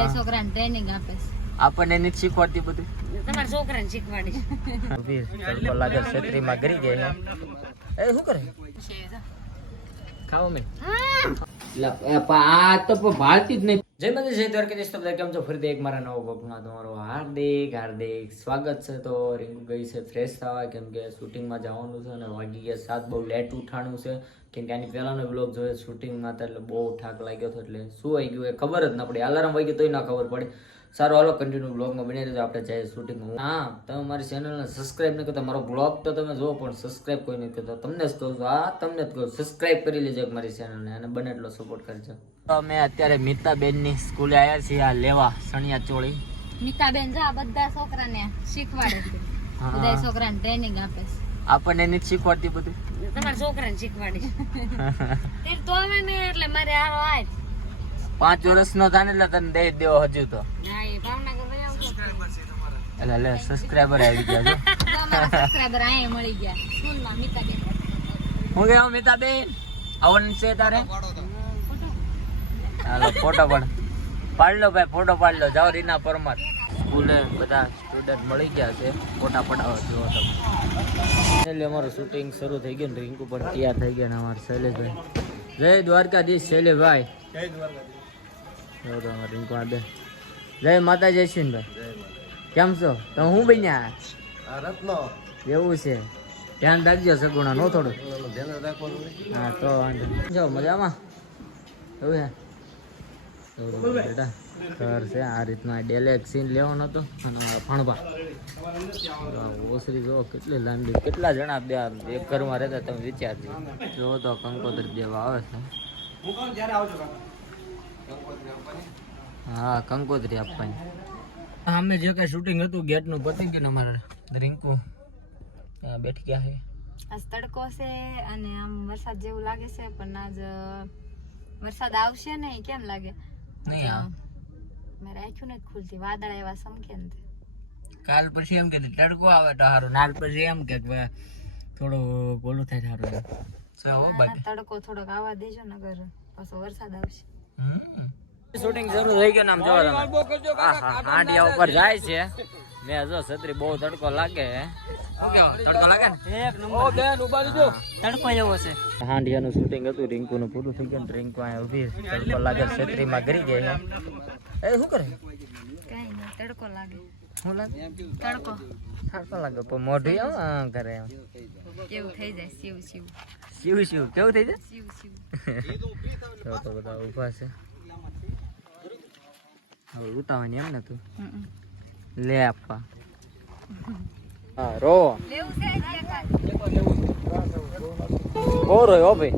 બધા છોકરાને ટ્રેનિંગ આપે છે. આપણને નથી શીખવાડતી બધું. તમારા છોકરાને શીખવાડી. તડકો લાગે છત્રીમાં ગરી ગયા એ શું કરે ખાઓ મે આ તો ભારતી જ નહીં. જય માતા જય દ્વારકાધીશ. તો બધા કેમ છો? ફરીથી એક મારા નવો બ્લોગમાં તમારું હાર્દિક સ્વાગત છે. તો રીંકુ ગઈ છે ફ્રેશ થવા, કેમ કે શૂટિંગમાં જવાનું છે અને વાગી ગયા 7. બહુ લેટ ઉઠાણું છે, કેમ કે આની પહેલાનો બ્લોગ જોયો શૂટિંગમાં હતા એટલે બહુ થાક લાગ્યો હતો, એટલે શું આવી ગયું એ ખબર જ ના પડી. અલાર્મ વાગી તોય ના ખબર પડે. સારું, હાલો કન્ટિન્યુ બ્લોગમાં બની રહેજો. આપણે જઈએ શૂટિંગમાં. હા, તમે મારી ચેનલને સબસ્ક્રાઇબ નહીં કરતા, મારો બ્લોગ તો તમે જુઓ પણ સબસ્ક્રાઇબ કોઈ નહીં કરતા. તમને જ કહું છું, હા તમને જ કહું, સબસ્ક્રાઇબ કરી લેજો મારી ચેનલને અને બને એટલો સપોર્ટ કરજો. તો અમે અત્યારે મિતાબેનની સ્કૂલે આવ્યા છીએ આ લેવા સણિયા ચોળી. મિતાબેન જા બધા છોકરાને શીખવાડે છે. બધા છોકરાને ટ્રેનિંગ આપે છે. આપણને નથી શીખવાડતી બધું. તમારા છોકરાને શીખવાડી. તે તો આવે ને એટલે મારે આવો આય 5 વર્ષનો થાય એટલે તને દઈ દેવો હજુ તો. હા, એ ભાવનગર વઈ આવજો. એટલે લે સબસ્ક્રાઇબર આવી ગયા છે. તમારા સબસ્ક્રાઇબર આય મળી ગયા. સ્કૂલમાં મિતાબેન. હું ગયો મિતાબેન આવવાનું છે તારે? હાલો ફોટો પાડ લો ભાઈ, ફોટો પાડ લો. જાઓ રીના પરમાર. સ્કૂલે બધા સ્ટુડન્ટ મળી ગયા છે, ફોટા પડાવો જો તમે. એટલે અમારું શૂટિંગ શરૂ થઈ ગયું ને રીંકુ પણ તૈયાર થઈ ગયા ને અમારા શૈલેષભાઈ. જય દ્વારકાધીશ શૈલેષભાઈ. જય દ્વારકાધીશ. રીંકુ આ બે જય માતા જયસિંહભાઈ. કેમ છો? તો હું બન્યા રત્નો એવું છે. ધ્યાન રાખજો સગુણા નો થોડું. હા તો જો મજામાં એવું છે. બેટા ઘર છે આ રીતના ડેલે એક સીન લેવાનો હતો અને મારા ફણબા ઓસરી જો કેટલી લાંબી, કેટલા જણા બે એક ઘરમાં રહેતા તમે વિચારજો. જો તો કંકોત્રી દેવા આવે છે. હા કંકોત્રી આપવાની. અમે જે કઈ શૂટિંગ હતું ગેટનું પતી ગયું ને અમારે રીંકુ બેઠી ગયા છે. આજ તડકો છે અને આમ વરસાદ જેવું લાગે છે, પણ આજ વરસાદ આવશે ને કેમ લાગે નહીં. મેં રાખ્યું ને ખુલતી વાદળ એવા સમકે ને. કાલ પછી એમ કે તડકો આવે તો સારું, નાલ પછી એમ કે થોડું ઓલું થાય સારું. તડકો થોડોક આવવા દેજો નગર પાછો વરસાદ આવશે. શૂટિંગ શરૂ થઈ ગયું ને આમ જોવા હાંડિયા ઉપર જાય છે. મેં જો છત્રી બહુ તડકો લાગે. તડકો લાગે ને તડકો એવો છે. હાંડિયાનું શૂટિંગ હતું, રીંકુનું પૂરું થઈ ગયું ને રીંકુ અહીંયા ઉભી તડકો લાગે છત્રીમાં ગરી ગયા. એ શું કરે? કઈ નહીં, તડકો લાગે. શું લાગે? તડકો લાગે પણ મોઢું એમ કરે એમ એવું થઈ જાય. શિવ શિવ શિવ શિવ કેવું થઈ જાય? શિવ શિવ. તો બધા ઉભા છે. હવે ઉતાવળ એમ ને તું લે આપવા. હા રો લેવું છે ઓ રોય હો ભાઈ.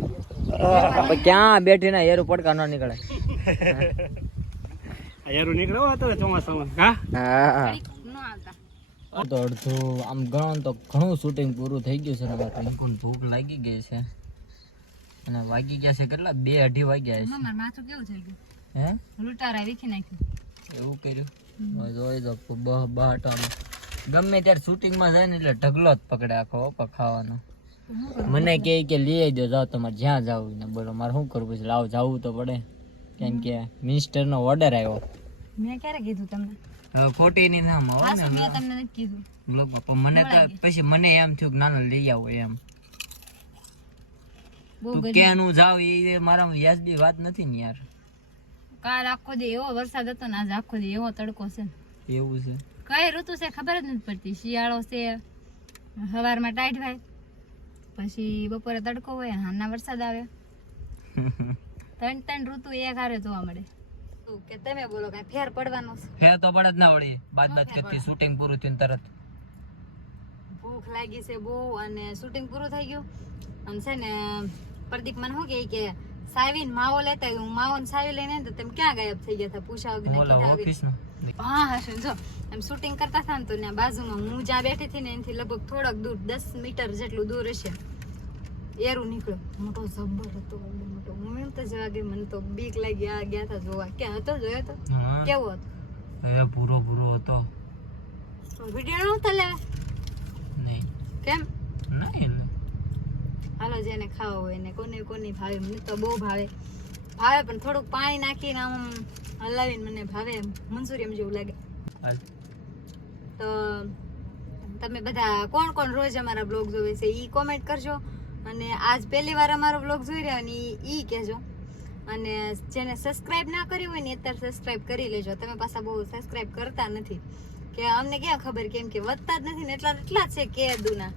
ક્યાં બેઠી ના હેરું પડકા ન નીકળે. હેરું નીકળ્યો હતો ચોમાસામાં. હા તો અડધું આમ ગણો તો ઘણું શૂટિંગ પૂરું થઈ ગયું છે. ભૂખ લાગી ગઈ છે અને વાગી ગયા છે કેટલા 2-2:30 વાગ્યા છે. માથું કેવું થઈ ગયું? હે લૂંટારા વીખી નાખ્યું. એવું કર્યું? જોઈ દો બહાટો ગમે ત્યારે શૂટિંગમાં જાય ને એટલે ઢગલો જ પકડે આખો ખાવાનો. મને કે લઈ દો, જાઓ તમારે જ્યાં જાવ ને. બોલો મારે શું કરવું છે? લાવ જવું તો પડે, કેમ કે મિનિસ્ટરનો ઓર્ડર આવ્યો. મેં ક્યારે કીધું તમને? હવે ખોટી ની નામ મેં તમને નથી કીધું. બ્લોગમાં પણ મને તો પછી મને એમ થયું કે નાના લઈ આવો એમ. તું ક્યાંનું જાવ એ મારા વ્યાજબી વાત નથી ને યાર. કાલ આખો દી એવો વરસાદ હતો ને આજ આખો દી એવો તડકો છે. એવું છે? કઈ ઋતુ છે ખબર જ નથી પડતી. શિયાળો છે, સવારમાં ટાઈટ હોય, પછી બપોરે તડકો હોય, હાના વરસાદ આવે. 3 ઋતુ એક હારે જોવા મળે. કે તમે બોલો કઈ ફેર પડવાનો છે? ફેર તો પડે જ ના વળી. બાદ કરતી શૂટિંગ પૂરું થયું તરત ભૂખ લાગી છે બહુ અને શૂટિંગ પૂરું થઈ ગયું. આમ છે ને પ્રદીપ મને શું કે સાવીન માવો લેતા હું માવો ને સાવી લઈને તો તમે ક્યાં ગાયબ થઈ ગયા હતા? પૂછા હા હશે. જો એમ શૂટિંગ કરતા હતા ને તો ત્યાં બાજુમાં હું જ્યાં બેઠી હતી ને એનાથી લગભગ થોડોક દૂર 10 મીટર જેટલું દૂર હશે એરું નીકળ્યો. મોટો જબ્બર હતો, મોટો. હું એમ તો જવા ગઈ, મને તો બીક લાગી. આ ગયા હતા જોવા. ક્યાં હતો? જોયો તો કેવો હતો? ભૂરો હતો. વિડીયો નતો લે? નહીં. કેમ નહીં? હાલો જેને ખાવો હોય ને કોને ભાવે. મને તો બહુ ભાવે. ભાવે પણ થોડુંક પાણી નાખીને આમ હલાવીને મને ભાવે મંચુરિયમ જેવું લાગે. તો તમે બધા કોણ કોણ રોજ અમારા બ્લોગ જોવે છે ઈ કોમેન્ટ કરજો અને આજ પહેલી વાર અમારો બ્લોગ જોઈ રહ્યા ને ઈ કહેજો. અને જેને સબસ્ક્રાઇબ ના કર્યું હોય ને અત્યારે સબસ્ક્રાઇબ કરી લેજો. તમે પાછા બહુ સબસ્ક્રાઇબ કરતા નથી કે અમને ક્યાં ખબર, કેમ કે વધતા જ નથી ને એટલા જ છે કે દુના.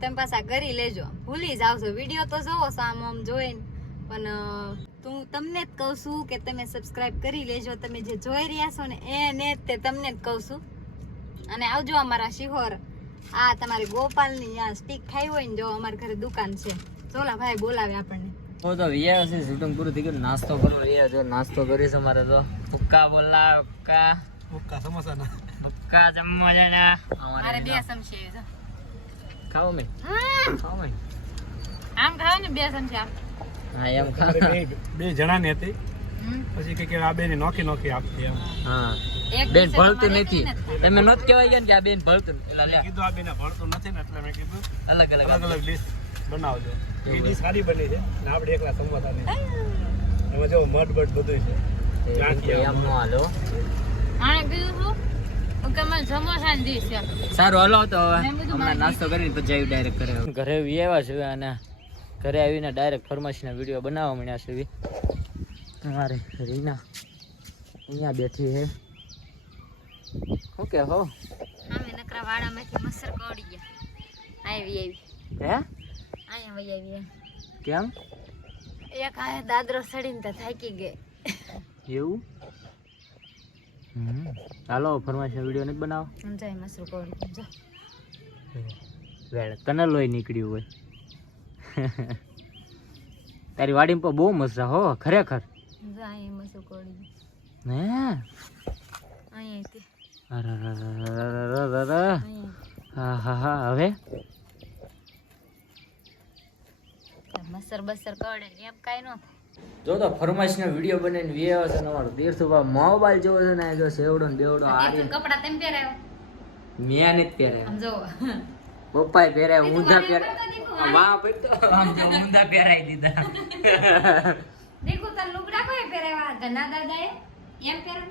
તમે પાછા કરી લેજો, ભૂલી જાવ છો. વિડીયો તો જોવો છો આમ જોઈને, પણ હું તમને જ કહું છું કે તમે સબસ્ક્રાઇબ કરી લેજો. તમે જે જોઈ રહ્યા છો ને એને તે તમને જ કહું છું. અને આવજો અમારા શિહોર. આ તમારે ગોપાલની આ સ્ટીક ખાઈ હોય ને, જો અમારા ઘરે દુકાન છે. ચોલા ભાઈ બોલાવે આપણને. તો વિયા છે, શૂટિંગ પૂરું થઈ ગયું, નાસ્તો કરો. વિયા જો નાસ્તો કરીશ અમારે તો હુક્કા બોલા, હુક્કા સમોસા ના, હુક્કા ચમચા મારે 2 ચમચી છે. ખાઓ મે ખાઓ મે આમ ખાવ ને 2 ચમચી. હા એમ ખા. બે જણા ની હતી, પછી કે આ બે ને નોખી આપતી એમ. હા બેન ભળતું નથી, તમે નોત કહેવાય ગયા ને કે આ બેન ભળતું. એલા લે કીધું આ બેન ભળતું નથી ને, એટલે મેં કીધું અલગ ડિશ બનાવજો. એ ડિશ સારી બની છે ને આપણે એકલા સમોસા નહીં. એમાં જો મડ બડ બધું છે. એમ નો હાલો. હા કીધું છું કે મને સમોસા ની ડીશ છે. સારું હાલો તો હવે હમણાં નાસ્તો કરીને પછી જઈ ડાયરેક્ટ ઘરે. ઘરે આવ્યા છે અને ઘરે આવીને ડાયરેક્ટ ફરમાઈશના વિડીયો બનાવવા મળ્યા છે. તમારે રીના અહીંયા બેઠી છે. ઓકે હો અમે નકરા વાડામાંથી મસર કાઢી ગયા. આવી હે અહીંયા વઈ આવી. કેમ? એક આ દાદરો સડીને તો થાકી ગઈ. એવું? ચાલો ફરમાઈશના વિડીયો નથી બનાવો. સમજાય મસર કાઢી જો વેળ તને લોહી નીકળ્યું હોય. તારી વાડીમાં પણ બહુ મજા હો ખરેખર. જો અહીંયા મસર કાઢી હે અહીંયાથી. હા હા હા હવે મસર બસર કાઢે એમ કાઈ ન થાય. જો તો ફરમાઈશનો વિડીયો બનાવીને વિયો છે ને અમારો તીર્થુભા મોબાઈલ જોવો છે ને, જો સેવડો ને બેવડો હારી કપડા તેમ પહેરાયો મેં નથી પહેરાય, આમ જો પપ્પાએ પહેરાય, ઊંધા પહેરાય, વાહ પડતો આમ જો ઊંધા પહેરાઈ દીધા. દેખો તાર લુગડા કોઈ પહેરાવા ગના દાદાએ એમ પહેરાવ.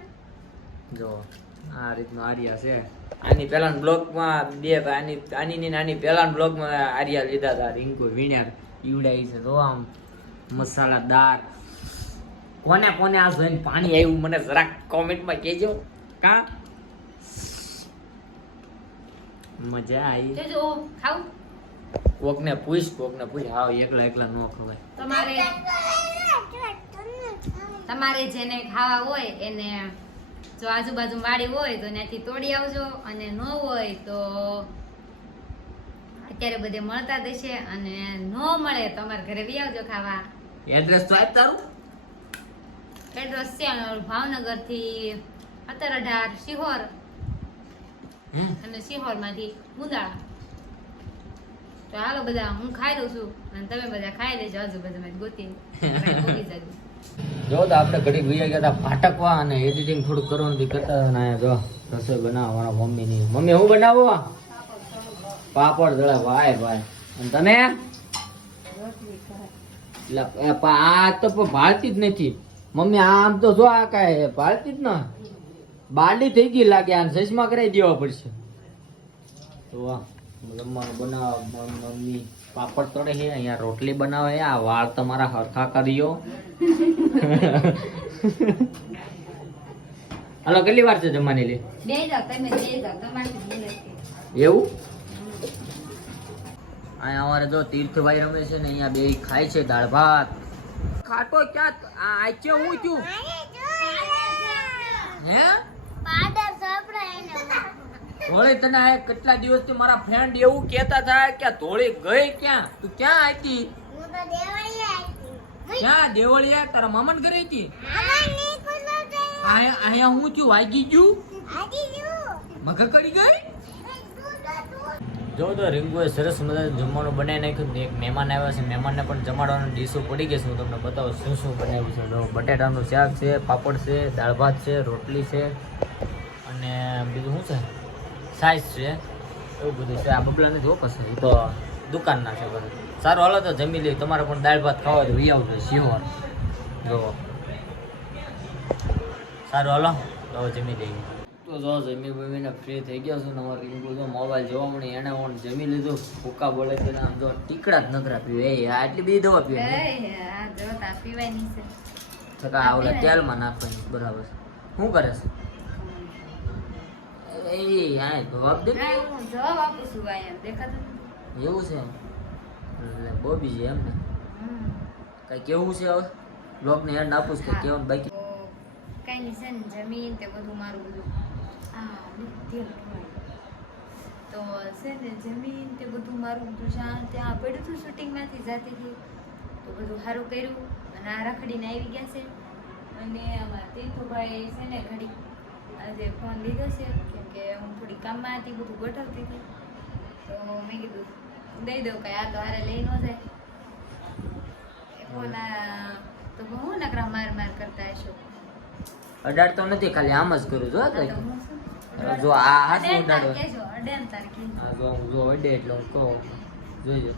જો આ રીતનો આર્યા છે. આની પહેલા બ્લોગમાં બે આની નાની પહેલા બ્લોગમાં આર્યા લીધા હતા. રિંકુ વીણ્યા ઈવડાઈ છે. જો આમ મસાલાદાર. કોને કોને આ જોઈને પાણી આવ્યું મને જરાક કોમેન્ટમાં કહેજો. કા મજા આવી? જો ખાવ કોકને પૂછ હાવ એકલા એકલા ન ખવાય. તમારે જેને ખાવા હોય એને જો આજુબાજુ વાડી હોય તો ત્યાંથી તોડી આવજો, અને ન હોય તો અત્યારે બધે મળતા દેશે, અને ન મળે તો અમારા ઘરે બી આવજો ખાવા. એડ્રેસ તો આપ તારું. એડ્રેસ છે ભાવનગર થી 1718 શિહોર, અને શિહોર માંથી મુંદાળા. તો હાલો બધા, હું ખાઈ દઉં છું અને તમે બધા ખાઈ લેજો આજુબાજુમાં ગોતી. જો તો આપણે ઘડી ગયા હતા ફાટકવા અને એડિટિંગ થોડુંક કરવાનું કરતા હતા ને. જો રસોઈ બનાવવા મમ્મી હું બનાવો પાપડ દળા ભાઈ. અને તમે આ તો ભાળતી જ નથી મમ્મી. આમ તો જો આ કાંઈ ભાળતી જ ના, બાડી થઈ ગઈ લાગે. આ ચશ્મા કરાવી દેવા પડશે. તો જમવાનું બનાવવા મમ્મી પાપડ તળે છે, અહીંયા રોટલી બનાવે. આ વાળ તમારા હરખા કર્યો. હાલો કેટલી વાર છે જમવાની લે? એવું? અહીંયા અમારે જો તીર્થભાઈ રમે છે ને, અહીંયા બે ખાય છે દાળ ભાત. ખાટો ક્યાં આ છે? હું છું હે ધોળી. તને કેટલા દિવસથી મારા ફ્રેન્ડ એવું કહેતા હતા કે ધોળી ગઈ ક્યાં? તું ક્યાં હતી? ક્યાં દેવળિયા? તારા મામાને ઘરે હતી? અહીંયા હું છું વાગી ગયું મગર કરી ગઈ. જો તો રીંગુએ સરસ મજાનું જમવાનું બનાવી નાખ્યું. એક મહેમાન આવ્યા છે, મહેમાનને પણ જમાડવાનું ડીશો પડી ગઈ છે. હું તમને બતાવું શું શું બનાવ્યું છે. જો બટેટાનું શાક છે, પાપડ છે, દાળ ભાત છે, રોટલી છે, અને બીજું શું છે, સાઈઝ છે, એવું બધું છે. આ બબલાને જો પછી તો દુકાનના છે બધું. સારું હાલો તો જમી લઈએ. તમારે પણ દાળ ભાત ખાવા તો વી આવજો શિહોર. જો સારું હાલો તો જમી લઈએ. તો જો જમી બમીને ફ્રી થઈ ગયો છું ને અમારે રિંકુ જો મોબાઈલ જોવા મળી એને ઓન જમી લીધું ભૂકા બોલે કે આમ જો ટીકડા જ નકરા પીવે એ આટલી બધી દવા પીવે આ જો તા પીવાની છે છતાં ઓલા તેલમાં નાખવાની બરાબર શું કરે છે એ હા જવાબ દે ના હું જવાબ આપું છું આયા દેખાતું નથી. એવું છે એટલે બોબી છે એમ ને હમ. કઈ કેવું છે હવે બ્લોગને હેન્ડ આપું છું કે કેવું બાકી તો કઈ નહીં છે ને જમીન તે બધું મારું બધું આ તેલ ઢોળાય. તો છે ને જમીન તે બધું મારું બધું શાંત ત્યાં પડ્યું હતું શૂટિંગમાંથી જાતીથી તો બધું સારું કર્યું અને આ રખડીને આવી ગયા છે અને આમાં તીર્થુભાઈ છે ને ઘડી આજે ફોન લીધો છે કેમ કે હું થોડી કામમાં હતી બધું ગોઠવતી હતી તો મેં કીધું દઈ દઉં કઈ આ તો હારે લઈ ન જાય એ ફોન તો બહુ નકરા માર માર કરતા હશો. અડાડતો નથી ખાલી આમ જ કરું જો આ તો કઈ હું શું? જો આ હાથ અડેન તાર ઉડાડો કહેજો, અડેન તાર કહેજો. હા જો હું જો અડે એટલે હું કહું જોઈજો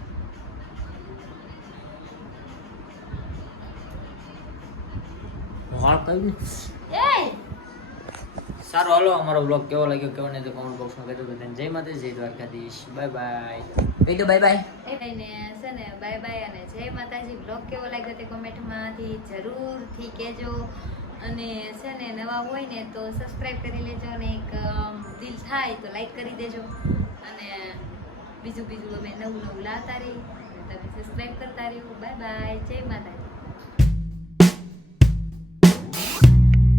હા કઈ એય! સારું હાલો અમારો બ્લોગ કેવો લાગ્યો કેવો નહીં તો કોમેન્ટ બોક્સમાં કહેજો બધાને જય માતા જય દ્વારકાધીશ બાય બાય કહી દો બાય બાય એ ભાઈને છે ને બાય બાય અને જય માતાજી. બ્લોગ કેવો લાગ્યો તે કોમેન્ટમાંથી જરૂરથી કહેજો અને છે ને નવા હોય ને તો સબસ્ક્રાઇબ કરી લેજો અને એક દિલ થાય તો લાઈક કરી દેજો અને બીજું અમે નવું લાવતા રહી તમે સબસ્ક્રાઇબ કરતા રહ્યો. બાય બાય જય માતાજી.